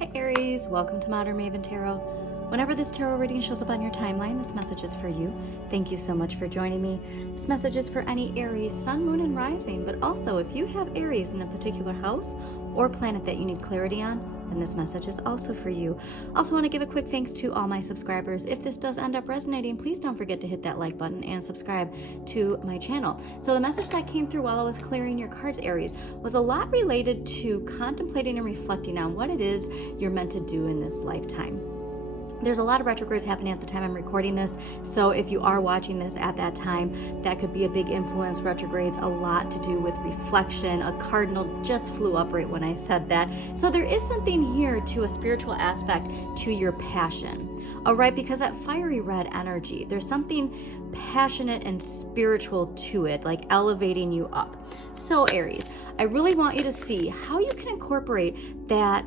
Hi Aries, welcome to Modern Maven Tarot. Whenever this tarot reading shows up on your timeline, this message is for you. Thank you so much for joining me. This message is for any Aries, Sun, Moon, and Rising, but also if you have Aries in a particular house or planet that you need clarity on, then this message is also for you. Also want to give a quick thanks to all my subscribers. If this does end up resonating, please don't forget to hit that like button and subscribe to my channel. So the message that came through while I was clearing your cards, Aries, was a lot related to contemplating and reflecting on what it is you're meant to do in this lifetime. There's a lot of retrogrades happening at the time I'm recording this, so if you are watching this at that time, that could be a big influence. Retrogrades, a lot to do with reflection. A cardinal just flew up right when I said that. So there is something here to a spiritual aspect to your passion, all right? Because that fiery red energy, there's something passionate and spiritual to it, like elevating you up. So Aries, I really want you to see how you can incorporate that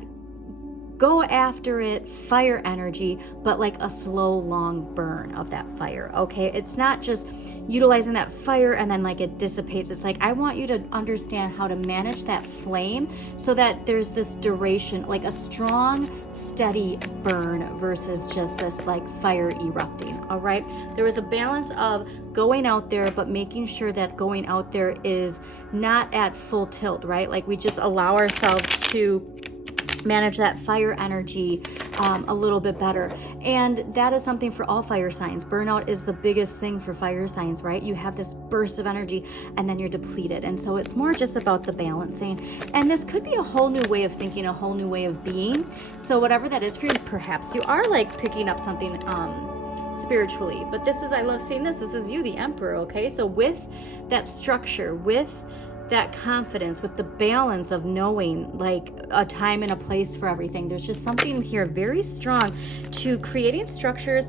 go after it fire energy, but like a slow, long burn of that fire, okay? It's not just utilizing that fire and then like it dissipates. It's like, I want you to understand how to manage that flame so that there's this duration, like a strong, steady burn versus just this like fire erupting, all right? There was a balance of going out there, but making sure that going out there is not at full tilt, right? Like we just allow ourselves to manage that fire energy a little bit better. And that is something for all fire signs. Burnout is the biggest thing for fire signs, right? You have this burst of energy and then you're depleted. And so it's more just about the balancing. And this could be a whole new way of thinking, a whole new way of being. So whatever that is for you, perhaps you are like picking up something spiritually. But this is, I love seeing this. This is you, the Emperor, okay? So with that structure, with that confidence, with the balance of knowing like a time and a place for everything, there's just something here very strong to creating structures,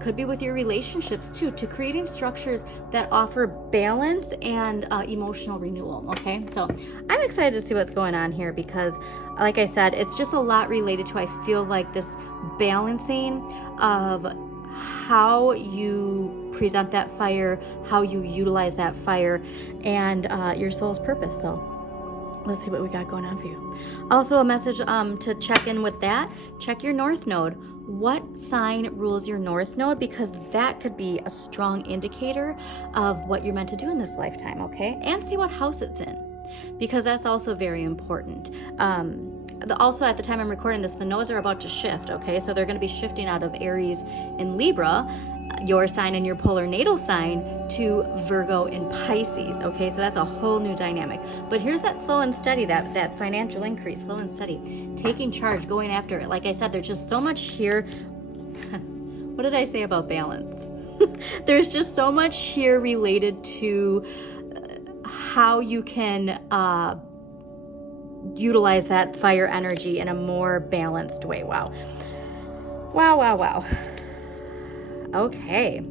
could be with your relationships too, to creating structures that offer balance and emotional renewal, okay? So I'm excited to see what's going on here because like I said, it's just a lot related to, I feel like this balancing of how you present that fire, how you utilize that fire, and your soul's purpose. So let's see what we got going on for you. Also a message to check in with that. Check your North Node. What sign rules your North Node? Because that could be a strong indicator of what you're meant to do in this lifetime, okay? And see what house it's in, because that's also very important. Also, at the time I'm recording this, the nodes are about to shift, okay? So they're going to be shifting out of Aries and Libra, your sign and your polar natal sign, to Virgo and Pisces, okay? So that's a whole new dynamic. But here's that slow and steady, that financial increase, slow and steady, taking charge, going after it. Like I said, there's just so much here. What did I say about balance? There's just so much here related to how you can utilize that fire energy in a more balanced way. Wow. Wow, wow, wow. Okay.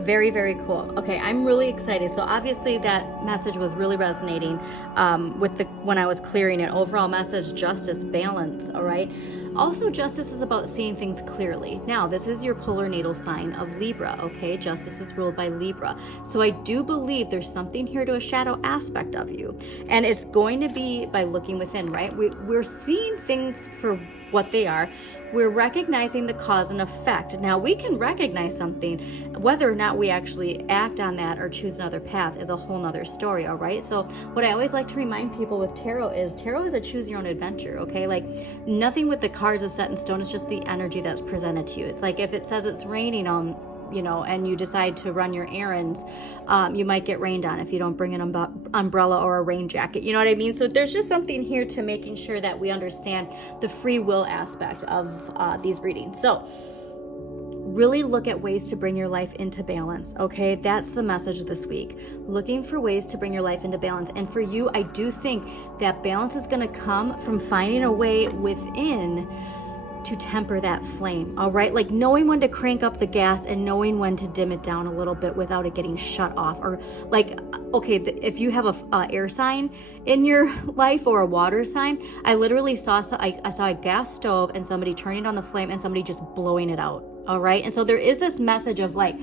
Very, very cool. Okay, I'm really excited. So obviously that message was really resonating with when I was clearing it. Overall message, justice, balance, all right? Also, justice is about seeing things clearly. Now, this is your polar natal sign of Libra, okay? Justice is ruled by Libra. So I do believe there's something here to a shadow aspect of you. And it's going to be by looking within, right? We're seeing things for what they are. We're recognizing the cause and effect. Now, we can recognize something. Whether or not we actually act on that or choose another path is a whole nother story, all right? So what I always like to remind people with tarot is a choose your own adventure, okay? Like nothing with the cards is set in stone. It's just the energy that's presented to you. It's like if it says it's raining on, you know, and you decide to run your errands, you might get rained on if you don't bring an umbrella or a rain jacket. You know what I mean? So there's just something here to making sure that we understand the free will aspect of these readings. So really look at ways to bring your life into balance, okay? That's the message this week. Looking for ways to bring your life into balance. And for you, I do think that balance is going to come from finding a way within to temper that flame, all right? Like knowing when to crank up the gas and knowing when to dim it down a little bit without it getting shut off. Or like, okay, if you have a air sign in your life or a water sign, I literally saw a gas stove and somebody turning on the flame and somebody just blowing it out, all right? And so there is this message of like,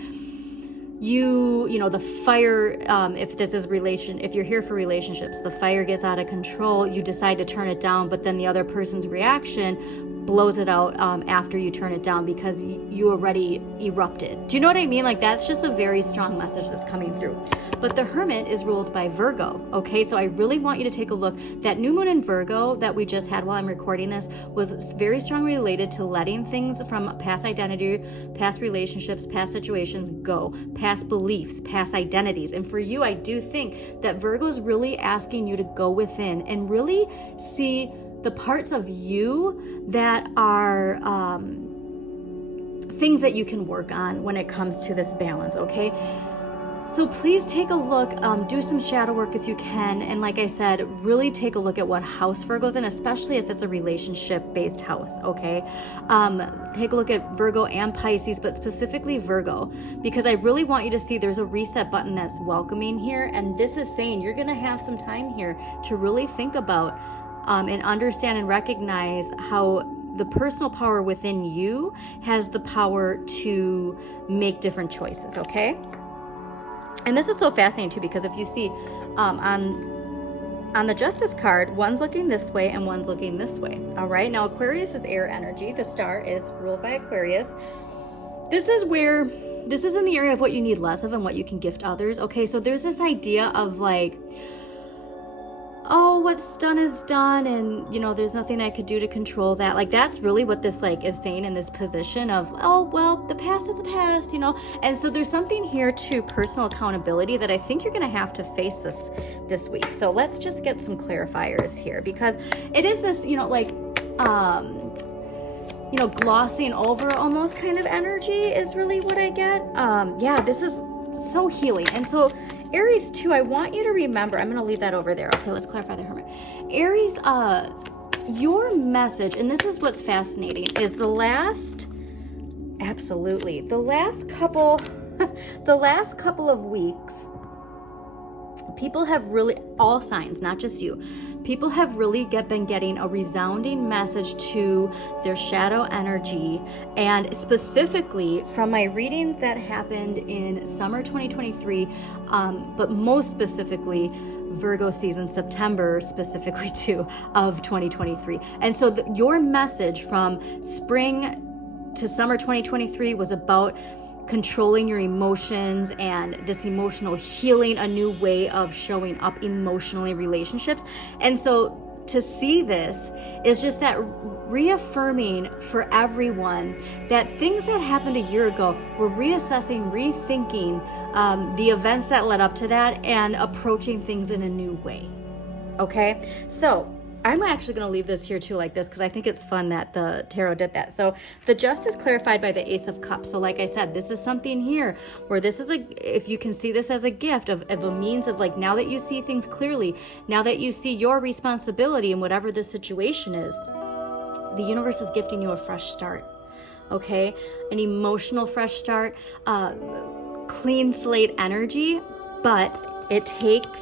you know, the fire, if you're here for relationships, the fire gets out of control, you decide to turn it down, but then the other person's reaction blows it out after you turn it down because you already erupted. Do you know what I mean? Like, that's just a very strong message that's coming through. But the Hermit is ruled by Virgo, okay? So I really want you to take a look. That new moon in Virgo that we just had while I'm recording this was very strongly related to letting things from past identity, past relationships, past situations go, past beliefs, past identities. And for you, I do think that Virgo is really asking you to go within and really see the parts of you that are things that you can work on when it comes to this balance, okay? So please take a look, do some shadow work if you can, and like I said, really take a look at what house Virgo's in, especially if it's a relationship-based house, okay? Take a look at Virgo and Pisces, but specifically Virgo, because I really want you to see there's a reset button that's welcoming here, and this is saying you're gonna have some time here to really think about and understand and recognize how the personal power within you has the power to make different choices, okay? And this is so fascinating too, because if you see on the Justice card, one's looking this way and one's looking this way, all right? Now, Aquarius is air energy. The star is ruled by Aquarius. This is in the area of what you need less of and what you can gift others, okay? So there's this idea of like, oh, what's done is done, and you know, there's nothing I could do to control that. Like, that's really what this like is saying in this position of, oh, well, the past is the past, you know. And so there's something here to personal accountability that I think you're gonna have to face this week. So let's just get some clarifiers here, because it is this, you know, like you know, glossing over almost kind of energy is really what I get. Yeah, this is so healing. And so Aries too, I want you to remember, I'm going to leave that over there. Okay, let's clarify the Hermit. Aries, your message, and this is what's fascinating, is the last couple of weeks, people have really, all signs, not just you, people have really been getting a resounding message to their shadow energy. And specifically from my readings that happened in summer 2023, but most specifically Virgo season, September specifically too, of 2023. And so your message from spring to summer 2023 was about controlling your emotions and this emotional healing, a new way of showing up emotionally in relationships. And so to see this is just that reaffirming for everyone that things that happened a year ago, we're reassessing, rethinking the events that led up to that and approaching things in a new way. Okay, so I'm actually going to leave this here too like this because I think it's fun that the tarot did that. So the Justice clarified by the Ace of Cups. So like I said, this is something here where this is if you can see this as a gift of a means of like, now that you see things clearly, now that you see your responsibility in whatever the situation is, the universe is gifting you a fresh start. Okay, an emotional fresh start, clean slate energy, but it takes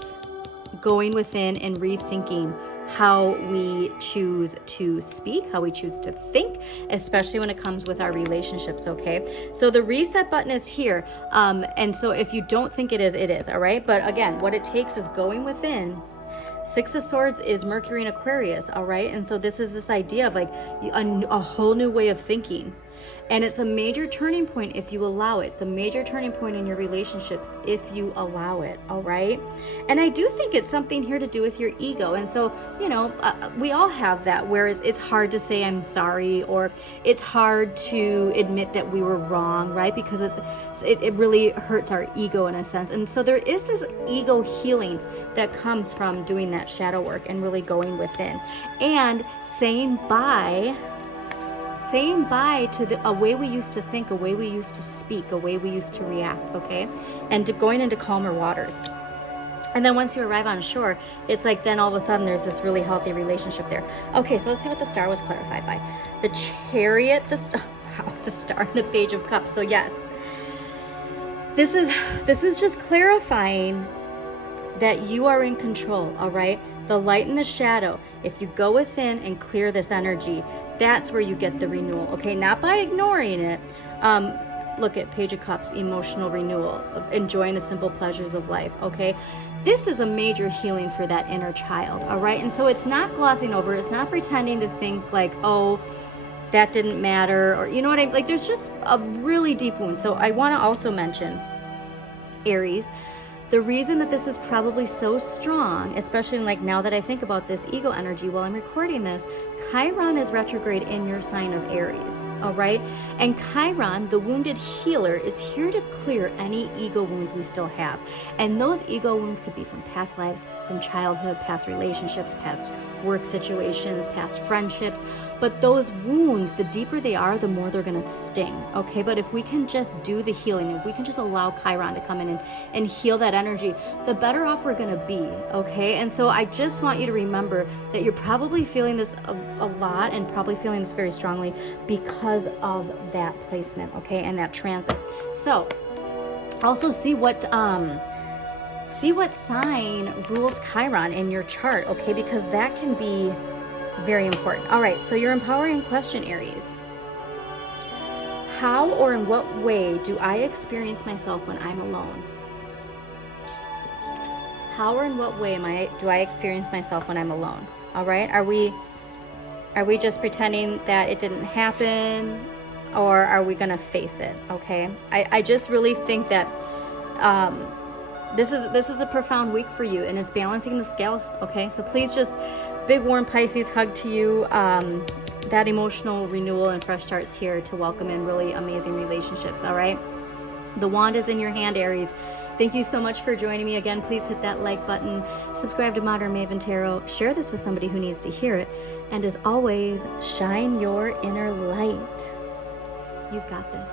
going within and rethinking how we choose to speak, how we choose to think, especially when it comes with our relationships, okay? So the reset button is here. And so if you don't think it is, all right? But again, what it takes is going within. Six of Swords is Mercury in Aquarius, all right? And so this is this idea of like a whole new way of thinking. And it's a major turning point if you allow it. It's a major turning point in your relationships if you allow it, all right? And I do think it's something here to do with your ego. And so, you know, we all have that where it's hard to say I'm sorry, or it's hard to admit that we were wrong, right? Because it really hurts our ego in a sense. And so there is this ego healing that comes from doing that shadow work and really going within and saying bye to a way we used to think, a way we used to speak, a way we used to react, okay? And going into calmer waters. And then once you arrive on shore, it's like then all of a sudden there's this really healthy relationship there. Okay, so let's see what the star was clarified by. The Chariot, the star, and the Page of Cups. So yes, this is just clarifying that you are in control, all right? The light and the shadow, if you go within and clear this energy, that's where you get the renewal, okay? Not by ignoring it. look at Page of Cups, emotional renewal, enjoying the simple pleasures of life, okay? This is a major healing for that inner child, all right? And so it's not glossing over, it's not pretending to think like, oh, that didn't matter, or you know what I mean? Like, there's just a really deep wound. So I want to also mention, Aries, the reason that this is probably so strong, especially like now that I think about this ego energy while I'm recording this, Chiron is retrograde in your sign of Aries, all right? And Chiron, the wounded healer, is here to clear any ego wounds we still have. And those ego wounds could be from past lives, from childhood, past relationships, past work situations, past friendships. But those wounds, the deeper they are, the more they're gonna sting, okay? But if we can just do the healing, if we can just allow Chiron to come in and heal that energy, the better off we're gonna be, okay? And so I just want you to remember that you're probably feeling this a lot, and probably feeling this very strongly because of that placement, okay, and that transit. So also see what sign rules Chiron in your chart, okay, because that can be very important. All right, so your empowering question, Aries. How or in what way do I experience myself when I'm alone? How or in what way do I experience myself when I'm alone? All right, are we just pretending that it didn't happen, or are we gonna face it? Okay, I just really think that this is a profound week for you, and it's balancing the scales. Okay, so please just big warm Pisces hug to you. That emotional renewal and fresh starts here to welcome in really amazing relationships. All right, the wand is in your hand, Aries. Thank you so much for joining me again. Please hit that like button, subscribe to Modern Maven Tarot, share this with somebody who needs to hear it, and as always, shine your inner light. You've got this.